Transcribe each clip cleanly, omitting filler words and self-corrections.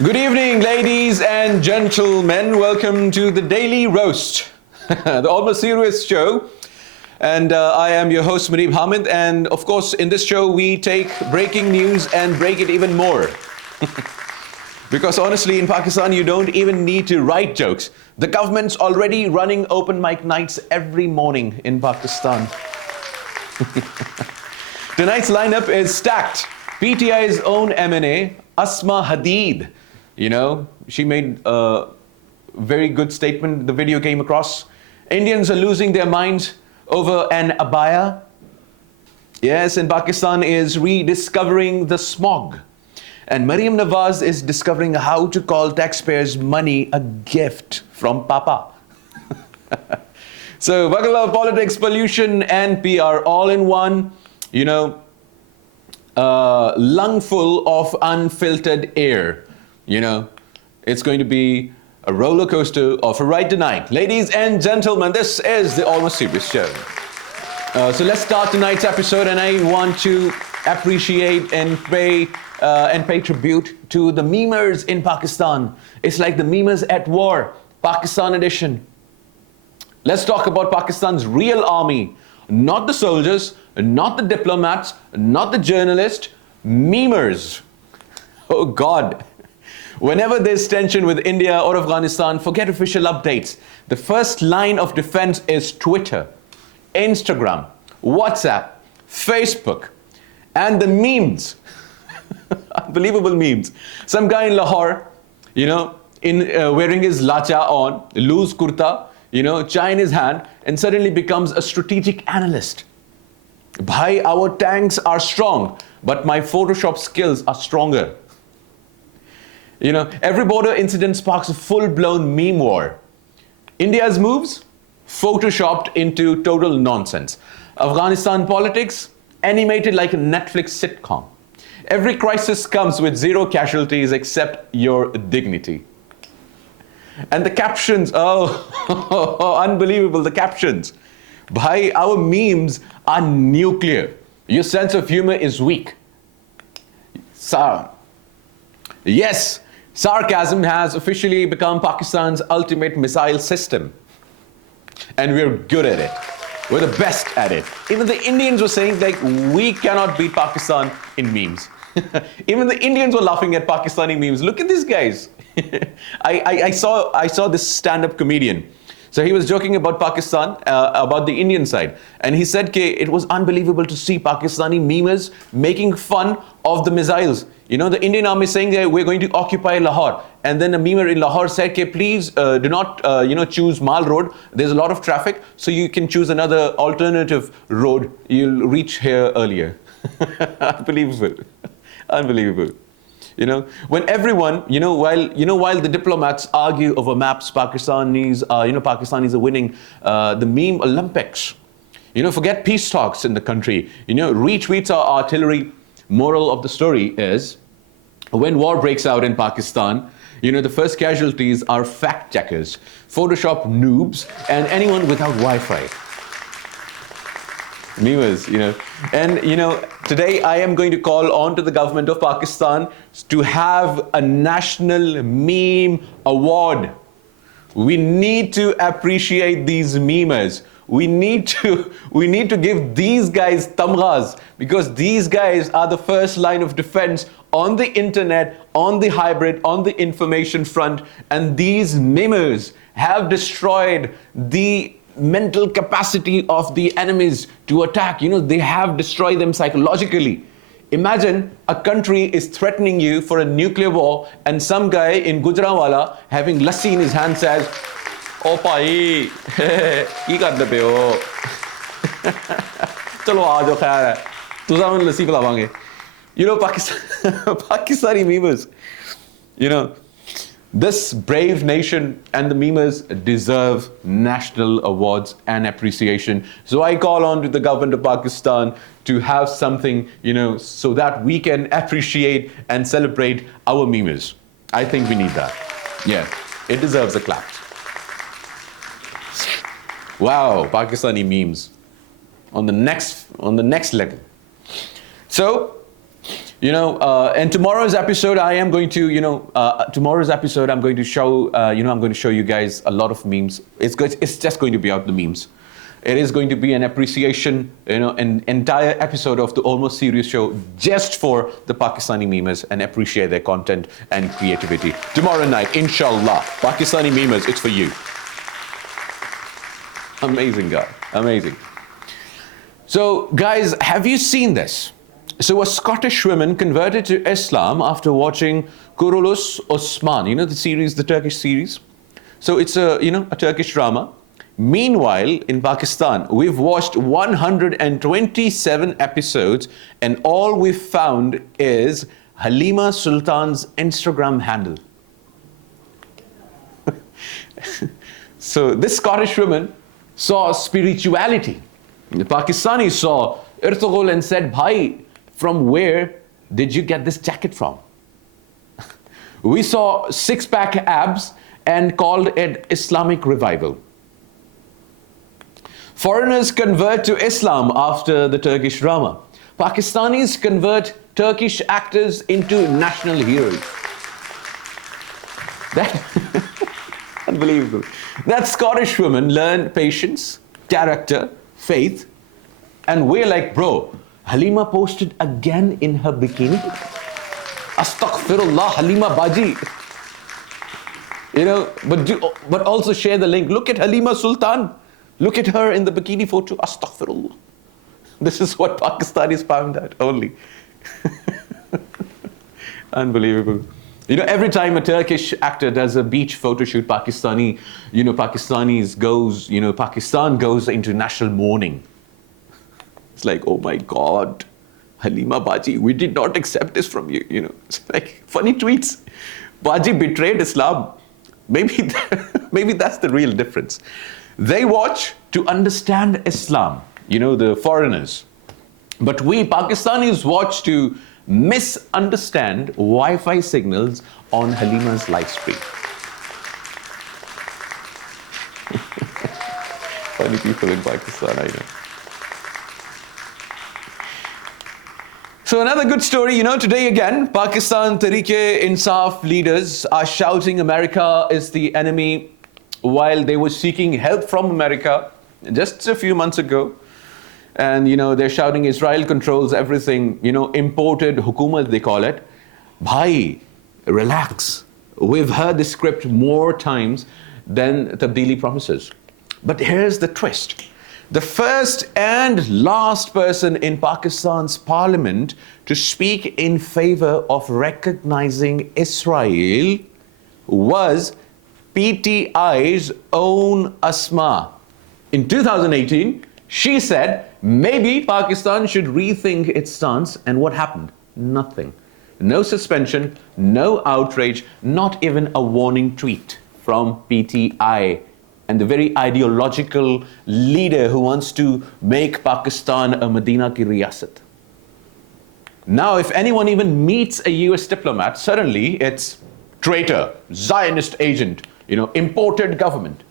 Good evening, ladies and gentlemen. Welcome to the Daily Roast, the almost serious show. And I am your host, Muneeb Hamid. And of course, in this show, we take breaking news and break it even more. Because honestly, in Pakistan, you don't even need to write jokes. The government's already running open mic nights every morning in Pakistan. Tonight's lineup is stacked. PTI's own M&A, Asma Hadid. You know, she made a very good statement. The video came across. Indians are losing their minds over an abaya. Yes, and Pakistan is rediscovering the smog. And Maryam Nawaz is discovering how to call taxpayers' money a gift from Papa. So, buckle up, politics, pollution, and PR all in one. You know, lungful of unfiltered air. You know, it's going to be a roller coaster of a ride tonight. Ladies and gentlemen, this is the Almost Serious Show. So let's start tonight's episode, and I want to appreciate and pay tribute to the memers in Pakistan. It's like the memers at war, Pakistan edition. Let's talk about Pakistan's real army. Not the soldiers, not the diplomats, not the journalists, memers. Oh God. Whenever there's tension with India or Afghanistan, forget official updates. The first line of defense is Twitter, Instagram, WhatsApp, Facebook, and the memes. Unbelievable memes. Some guy in Lahore, you know, wearing his lacha on, loose kurta, you know, chai in his hand, and suddenly becomes a strategic analyst. Bhai, our tanks are strong, but my Photoshop skills are stronger. You know, every border incident sparks a full-blown meme war. India's moves, photoshopped into total nonsense. Afghanistan politics, animated like a Netflix sitcom. Every crisis comes with zero casualties except your dignity. And the captions, unbelievable, the captions. Bhai, our memes are nuclear. Your sense of humor is weak. Yes, sarcasm has officially become Pakistan's ultimate missile system. And we're good at it. We're the best at it. Even the Indians were saying, like, we cannot beat Pakistan in memes. Even the Indians were laughing at Pakistani memes. Look at these guys. I saw this stand-up comedian. So he was joking about Pakistan, about the Indian side. And he said, it was unbelievable to see Pakistani memers making fun of the missiles. You know, the Indian army is saying that we're going to occupy Lahore. And then a memer in Lahore said, please do not, choose Mal Road. There's a lot of traffic, so you can choose another alternative road. You'll reach here earlier. Unbelievable. Unbelievable. You know, when everyone, while the diplomats argue over maps, Pakistanis are winning the meme Olympics. You know, forget peace talks in the country. You know, retweets are artillery. Moral of the story is, when war breaks out in Pakistan, you know, the first casualties are fact checkers, Photoshop noobs, and anyone without Wi-Fi. Memers, you know. And, you know, today I am going to call on to the government of Pakistan to have a national meme award. We need to appreciate these memers. We need to give these guys tamghas, because these guys are the first line of defense on the internet, on the hybrid, on the information front. And these memers have destroyed the mental capacity of the enemies to attack. You know, they have destroyed them psychologically. Imagine a country is threatening you for a nuclear war, and some guy in Gujranwala having lassi in his hand says, "Oh bhai, ki karde pe ho? Chalo aajo khair hai. Tusa main lassi pilavange." You know, Pakistani memers, you know, this brave nation and the memers deserve national awards and appreciation. So I call on to the government of Pakistan to have something, you know, so that we can appreciate and celebrate our memers. I think we need that. Yeah, it deserves a clap. Wow, Pakistani memes on the next level. So In tomorrow's episode, I am going to, tomorrow's episode, I'm going to show, I'm going to show you guys a lot of memes. It's just going to be about the memes. It is going to be an appreciation, an entire episode of the Almost Serious show just for the Pakistani memers and appreciate their content and creativity. Tomorrow night, inshallah, Pakistani memers, it's for you. Amazing guy, amazing. So guys, have you seen this? So a Scottish woman converted to Islam after watching Kurulus Osman, the series, the Turkish series. So it's a Turkish drama. Meanwhile, in Pakistan, we've watched 127 episodes and all we've found is Halima Sultan's Instagram handle. So this Scottish woman saw spirituality. The Pakistanis saw Ertugrul and said, "Bhai, from where did you get this jacket from?" We saw six-pack abs and called it Islamic revival. Foreigners convert to Islam after the Turkish drama. Pakistanis convert Turkish actors into national heroes. Unbelievable. That Scottish woman learned patience, character, faith, and we're like, bro, Halima posted again in her bikini. Astaghfirullah, Halima Baji. But also share the link. Look at Halima Sultan. Look at her in the bikini photo. Astaghfirullah. This is what Pakistanis found out only. Unbelievable. Every time a Turkish actor does a beach photo shoot, Pakistan goes into national mourning. It's like, oh my God, Halima Baji, we did not accept this from you. It's like funny tweets. Baji betrayed Islam. Maybe that's the real difference. They watch to understand Islam, the foreigners. But we Pakistanis watch to misunderstand Wi-Fi signals on Halima's live stream. Funny people in Pakistan, I know. So another good story, today again, Pakistan Tehreek-e-Insaf leaders are shouting America is the enemy while they were seeking help from America just a few months ago. And, they're shouting Israel controls everything, imported hukumat, they call it. Bhai, relax. We've heard this script more times than Tabdili promises. But here's the twist. The first and last person in Pakistan's parliament to speak in favor of recognizing Israel was PTI's own Asma. In 2018, she said maybe Pakistan should rethink its stance, and what happened? Nothing. No suspension, no outrage, not even a warning tweet from PTI and the very ideological leader who wants to make Pakistan a Medina ki riyasat. Now, if anyone even meets a US diplomat, suddenly it's traitor, Zionist agent, imported government.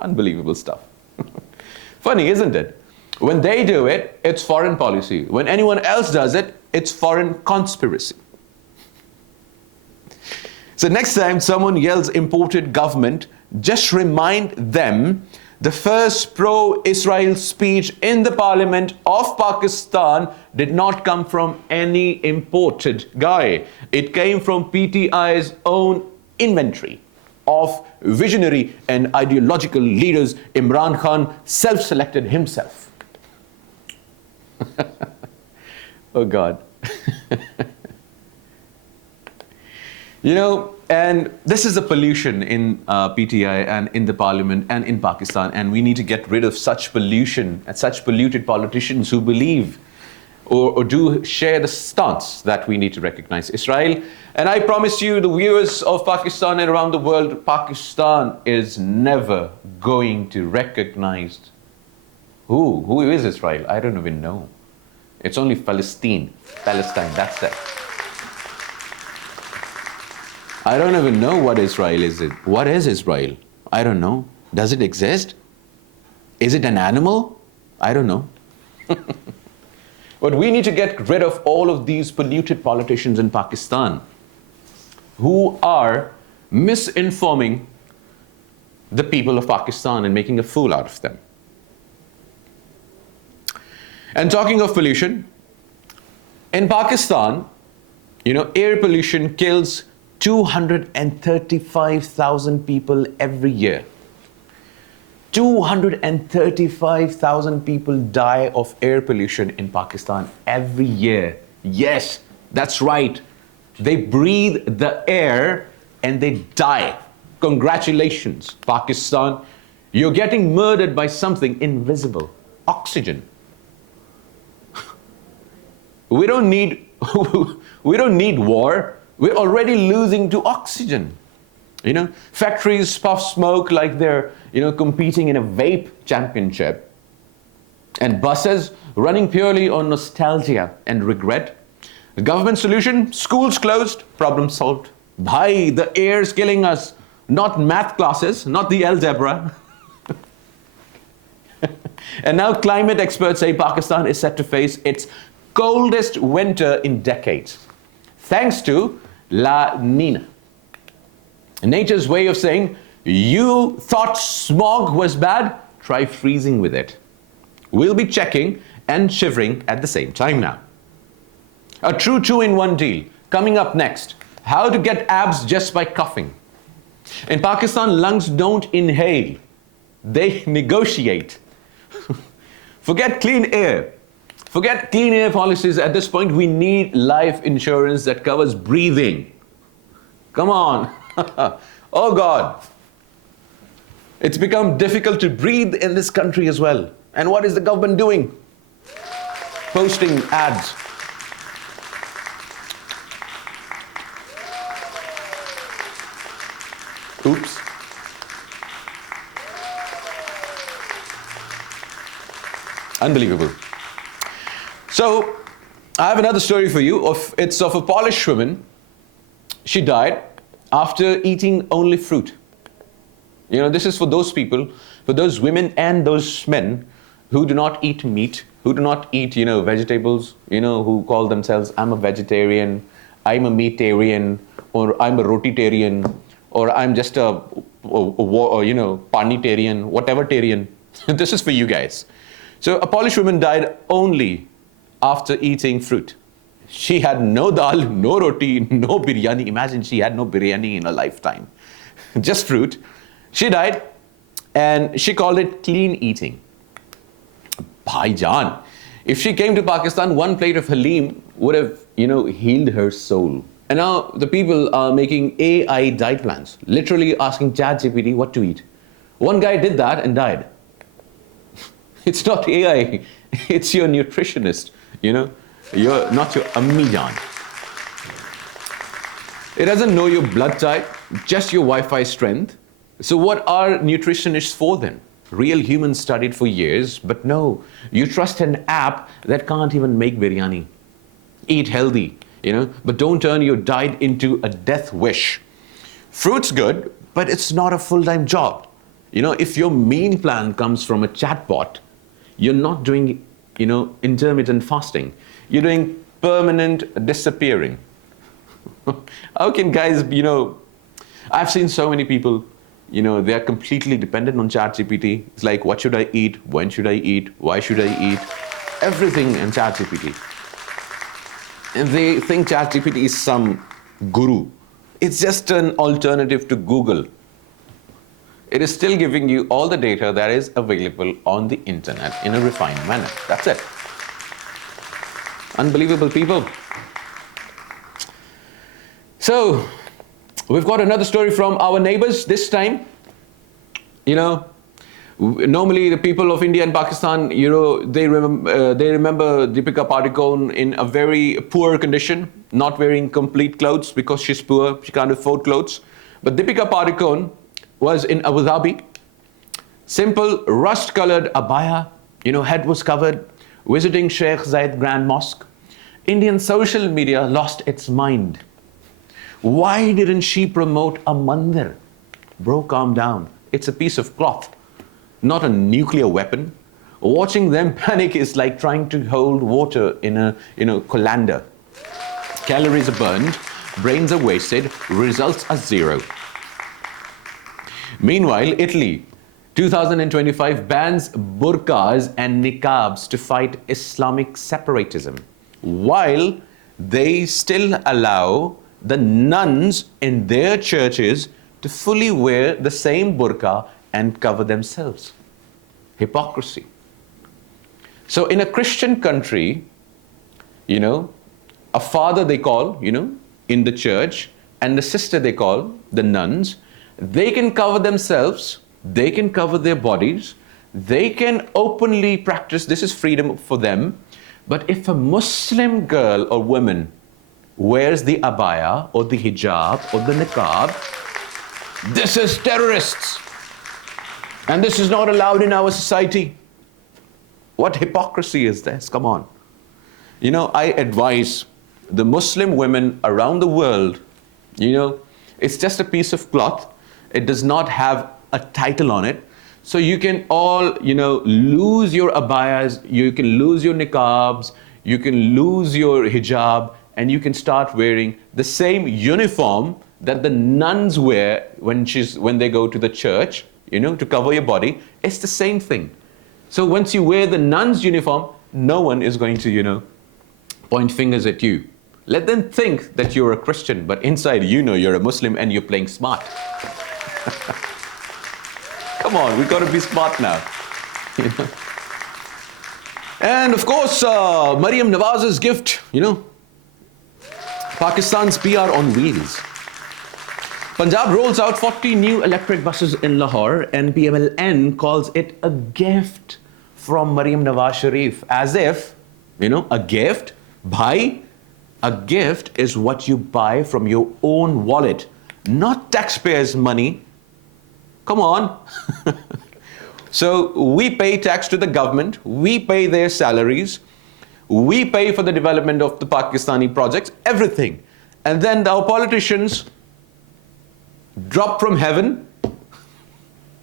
Unbelievable stuff. Funny, isn't it? When they do it, it's foreign policy. When anyone else does it, it's foreign conspiracy. So next time someone yells imported government, just remind them the first pro-Israel speech in the parliament of Pakistan did not come from any imported guy. It came from PTI's own inventory of visionary and ideological leaders. Imran Khan self-selected himself. Oh God. And this is the pollution in PTI and in the parliament and in Pakistan, and we need to get rid of such pollution and such polluted politicians who believe or do share the stance that we need to recognize Israel. And I promise you, the viewers of Pakistan and around the world, Pakistan is never going to recognize who is Israel? I don't even know. It's only Palestine, that's it. I don't even know what Israel is. What is Israel? I don't know. Does it exist? Is it an animal? I don't know. But we need to get rid of all of these polluted politicians in Pakistan who are misinforming the people of Pakistan and making a fool out of them. And talking of pollution, in Pakistan, air pollution kills 235,000 people every year. 235,000 people die of air pollution in Pakistan every year. Yes, that's right. They breathe the air and they die. Congratulations, Pakistan. You're getting murdered by something invisible. Oxygen. We don't need war. We're already losing to oxygen. Factories puff smoke like they're, competing in a vape championship. And buses running purely on nostalgia and regret. The government solution, schools closed, problem solved. Bhai, the air's killing us. Not math classes, not the algebra. And now climate experts say Pakistan is set to face its coldest winter in decades, thanks to La Nina. Nature's way of saying, you thought smog was bad? Try freezing with it. We'll be checking and shivering at the same time now. A true two-in-one deal. Coming up next, how to get abs just by coughing. In Pakistan, lungs don't inhale. They negotiate. Forget clean air. Forget clean air policies. At this point, we need life insurance that covers breathing. Come on. Oh God. It's become difficult to breathe in this country as well. And what is the government doing? Posting ads. Oops. Unbelievable. So, I have another story for you. It's of a Polish woman. She died after eating only fruit. This is for those people, for those women and those men who do not eat meat, who do not eat, vegetables, who call themselves, I'm a vegetarian, I'm a meatarian, or I'm a rotitarian, or I'm just a parnitarian, whatever tarian. This is for you guys. So a Polish woman died only after eating fruit. She had no dal, no roti, no biryani. Imagine she had no biryani in her lifetime. Just fruit. She died and she called it clean eating. Bhaijan, if she came to Pakistan, one plate of halim would have, healed her soul. And now the people are making AI diet plans, literally asking ChatGPT what to eat. One guy did that and died. It's not AI, it's your nutritionist, You're not your Ammi-jan. It doesn't know your blood type, just your Wi-Fi strength. So what are nutritionists for then? Real humans studied for years, but no, you trust an app that can't even make biryani. Eat healthy, but don't turn your diet into a death wish. Fruit's good, but it's not a full-time job. If your meal plan comes from a chatbot, you're not doing, intermittent fasting. You're doing permanent disappearing. How can guys, I've seen so many people, they're completely dependent on ChatGPT. It's like, what should I eat? When should I eat? Why should I eat? Everything in ChatGPT. And they think ChatGPT is some guru. It's just an alternative to Google. It is still giving you all the data that is available on the internet in a refined manner. That's it. Unbelievable people. So, we've got another story from our neighbors this time. Normally the people of India and Pakistan, they remember Deepika Padukone in a very poor condition, not wearing complete clothes because she's poor, she can't afford clothes. But Deepika Padukone was in Abu Dhabi, simple rust-colored abaya, head was covered, visiting Sheikh Zayed Grand Mosque. Indian social media lost its mind. Why didn't she promote a mandir? Bro, calm down. It's a piece of cloth, not a nuclear weapon. Watching them panic is like trying to hold water in a colander. Calories are burned, brains are wasted, results are zero. Meanwhile, Italy, 2025 bans burqas and niqabs to fight Islamic separatism, while they still allow the nuns in their churches to fully wear the same burqa and cover themselves. Hypocrisy. So in a Christian country, a father they call, in the church, and the sister they call, the nuns, they can cover themselves, they can cover their bodies, they can openly practice, this is freedom for them. But if a Muslim girl or woman wears the abaya or the hijab or the niqab, this is terrorists. And this is not allowed in our society. What hypocrisy is this? Come on. I advise the Muslim women around the world, it's just a piece of cloth. It does not have a title on it. So you can all, lose your abayas, you can lose your niqabs, you can lose your hijab, and you can start wearing the same uniform that the nuns wear when they go to the church, to cover your body. It's the same thing. So once you wear the nun's uniform, no one is going to, point fingers at you. Let them think that you're a Christian, but inside you're a Muslim and you're playing smart. Come on, we've got to be smart now. And of course, Maryam Nawaz's gift, Pakistan's PR on wheels. Punjab rolls out 40 new electric buses in Lahore, and PMLN calls it a gift from Maryam Nawaz Sharif. As if, a gift, bhai, a gift is what you buy from your own wallet, not taxpayers' money. Come on. So we pay tax to the government, we pay their salaries, we pay for the development of the Pakistani projects, everything. And then our politicians drop from heaven,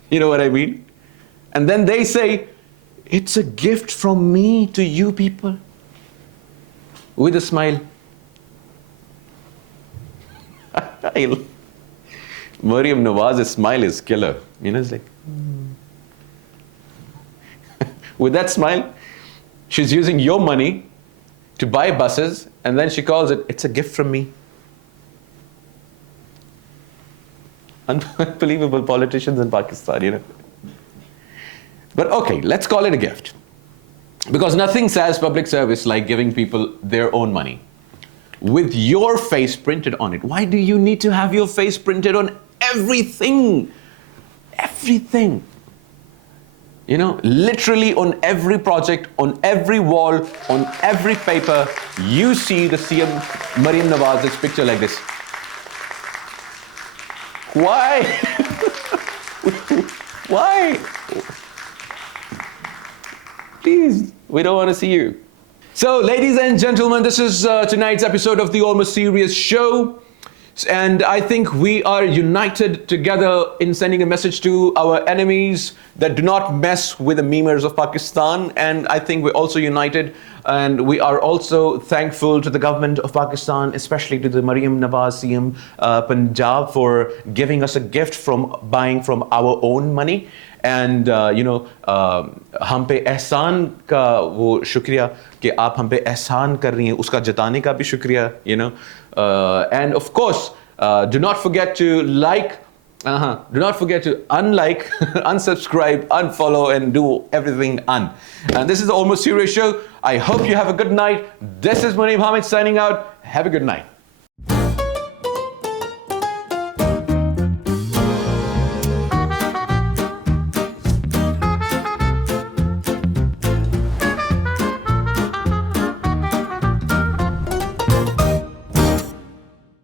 you know what I mean? And then they say, it's a gift from me to you people, with a smile. Maryam Nawaz's smile is killer. It's like, with that smile, she's using your money to buy buses, and then she calls it's a gift from me. Unbelievable politicians in Pakistan, But okay, let's call it a gift. Because nothing says public service like giving people their own money with your face printed on it. Why do you need to have your face printed on everything? Everything. Literally on every project, on every wall, on every paper, you see the CM Maryam Nawaz's picture like this. Why? Why? Please, we don't want to see you. So, ladies and gentlemen, this is tonight's episode of the Almost Serious Show. And I think we are united together in sending a message to our enemies that do not mess with the memers of Pakistan. And I think we're also united, and we are also thankful to the government of Pakistan, especially to the Maryam Nawaz CM Punjab, for giving us a gift from buying from our own money. And हम पे एहसान का वो शुक्रिया कि आप हम पे एहसान कर रही हैं, उसका जताने का भी शुक्रिया, and of course do not forget to do not forget to unlike, unsubscribe, unfollow, and do everything And this is the Almost Serious Show. I hope you have a good night. This is Munib Hamid signing out. Have a good night.